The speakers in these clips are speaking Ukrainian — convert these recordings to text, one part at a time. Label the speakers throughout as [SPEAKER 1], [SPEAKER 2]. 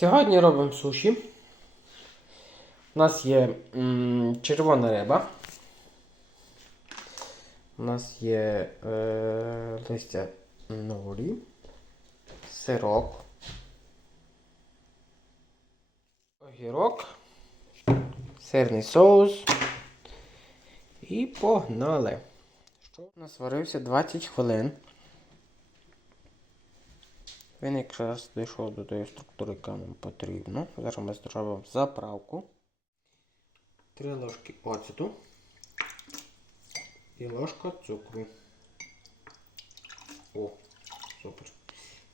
[SPEAKER 1] Сьогодні робимо суші. У нас є червона риба. У нас є е, листя норі, сирок, огірок, сирний соус. І погнали. Що у нас варився 20 хвилин. Він якраз дійшов до тої структури, яка нам потрібна. Зараз ми зробимо заправку. 3 ложки оцету і ложка цукру. О, супер.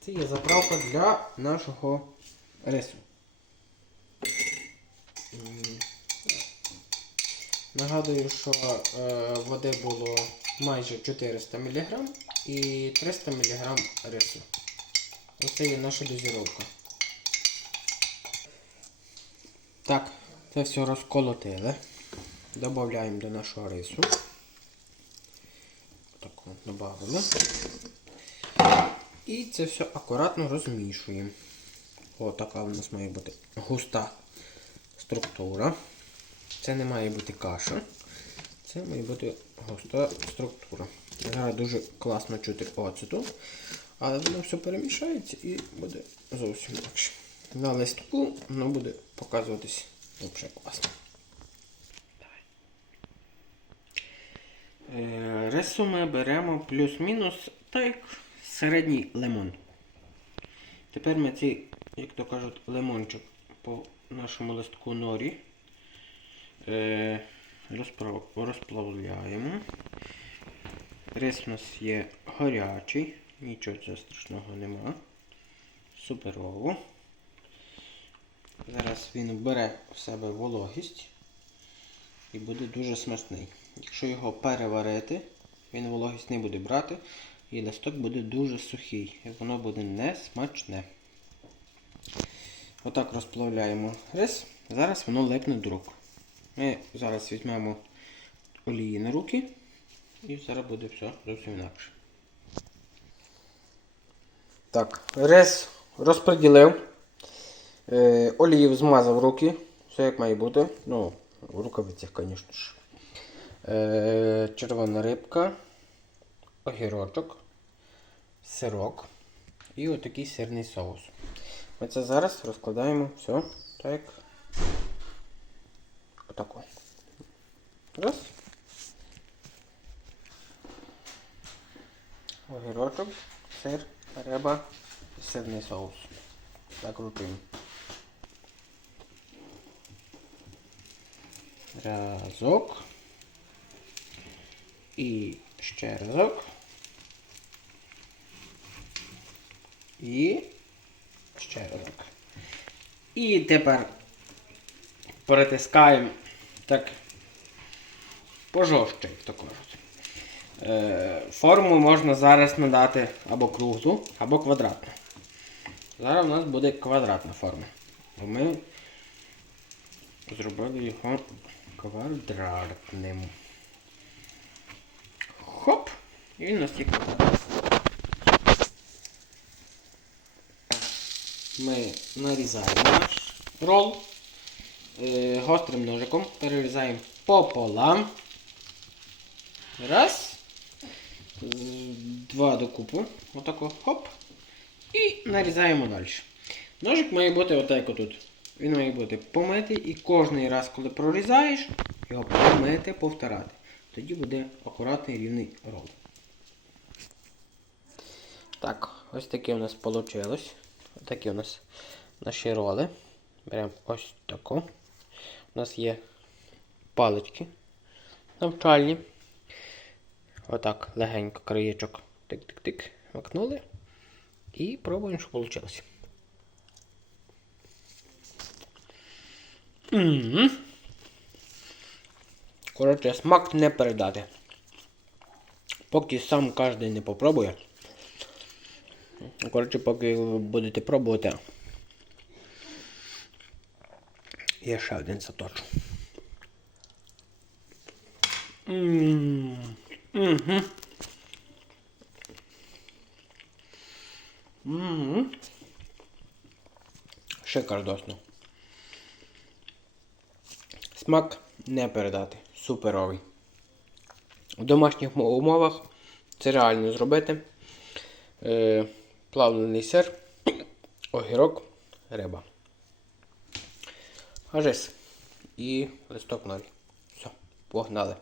[SPEAKER 1] Це є заправка для нашого рису. Нагадую, що е, води було майже 400 мг і 300 мг рису. Оце є наша дозіровка. Так, це все розколотили. Додаємо до нашого рису. Так от. І це все акуратно розмішуємо. О, така у нас має бути густа структура. Це не має бути каша. Це має бути густа структура. Зараз дуже класно чути оцету. Але воно все перемішається і буде зовсім інакше. На листку воно буде показуватись взагалі класно. Е, Рису ми беремо плюс-мінус так середній лимон. Тепер ми цей, як то кажуть, лимончик по нашому листку норі е, розплавляємо. Рис у нас є гарячий, нічого цього страшного нема. Суперово. Зараз він бере в себе вологість і буде дуже смачний. Якщо його переварити, він вологість не буде брати і листок буде дуже сухий. І воно буде не смачне. Отак розплавляємо рис. Зараз воно липне до рук. Ми зараз візьмемо олії на руки і зараз буде все зовсім інакше. Так, рис розподілив. Е, олію змазав руки. Все як має бути. Ну, в рукавицях, звісно ж. Е, червона рибка, огірочок, сирок і отакий сирний соус. Ми це зараз розкладаємо все так. Отако. Раз. Огірочок, сир, і сирний соус. Так крутимо. Разок. І ще разок. І ще разок. І тепер перетискаємо так пожорстче, як то кажуть. Е, форму можна зараз надати або круглу, або квадратну. Зараз у нас буде квадратна форма. Ми зробили його квадратним. Хоп! І він у нас є. Ми нарізаємо наш рол е, гострим ножиком, перерізаємо пополам. Раз. З- Два докупу. Отако хоп. І нарізаємо далі. Ножик має бути отак отут. Він має бути помитий і кожний раз, коли прорізаєш, його помити, повторати. Тоді буде акуратний рівний рол. Так, ось таке у нас вийшло. Ось такі у нас наші роли. Беремо ось таку. У нас є палички навчальні. Отак легенько краєчок тик-тик-тик макнули. І пробуємо, що вийшло. Мгм. Коротше, смак не передати. Поки сам кожен не попробує. Коротше, поки ви будете пробувати. Я ще один заточу. Ммм. Угу. Ммм. Шикардосно. Смак не передати. Суперовий. В домашніх умовах це реально зробити. Е, плавлений сир, огірок, риба. Ажис. І листок ноль. Все, погнали.